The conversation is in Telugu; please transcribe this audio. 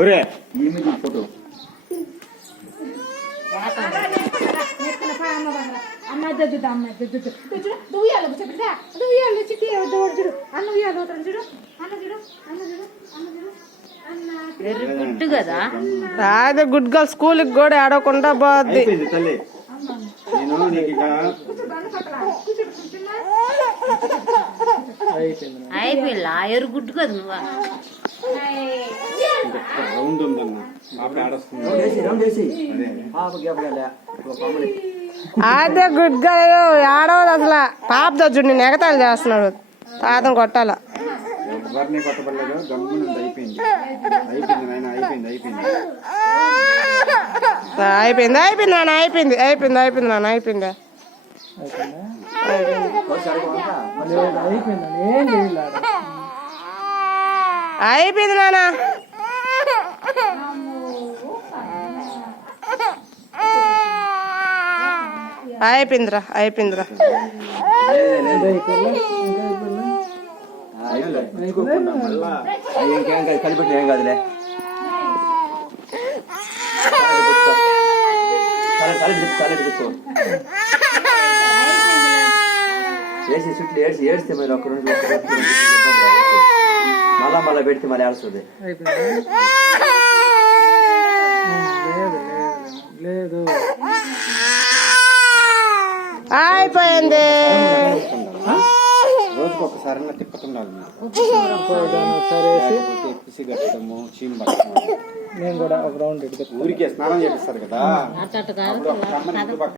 ఒరే ఏమిటి ఫోటో అమ్మ దద్దుదా అమ్మ దద్దు నువ్వు ఇవ్వాలి చెప్పిదా నువ్వు ఇవ్వాలి చిట్టి చూడు అన్న ఇవ్వాలి చూడు అన్న చూడు అన్న చూడు అన్న చూడు వెరీ గుడ్ కదా. అదే గుడ్ గర్ల్ స్కూల్ కి కూడా ఆడకుండా పోద్ది. తల్లి నేను నీకు ఇక అయిపోయింది ఎరు గుడ్ కదా నువ్వు. రౌండ్ ఉందన్న పాప ఆడొస్తుంది. అదే గుడ్ గర్ల్ ఆడవదు అసలు. పాప దజ్జుడు నేను ఎగతాళి చేస్తున్నాడు. తాతను కొట్టాల. ఎవరిని కొట్టబడలేదు. గమ్మునుంది. అయిపోయింది నాయన అయిపోయింది అయిపోయింది అయిపోయింది నాన్న అయిపోయింది అయిపోయింది అయిపోయింది నాన్న అయిపోయిందా అయిపోయింది నాన్న అయిపోయిందిరా అయిపోయిందిరా. ఇంకేం కాదు కలిపెట్టి ఏం కాదులే. ఏడ్చి చుట్టూ ఏడిస్తే మరి ఒక రెండు మళ్ళా పెడితే మళ్ళీ ఏడుస్తుంది. లేదు అయిపోయింది. రోజుకు ఒకసారి తిప్పుతుండాలి. పిసి కట్టడము చీమ్ పట్టడం. నేను కూడా ఒక రౌండ్ ఊరికే స్నానం చేపిస్తారు కదా.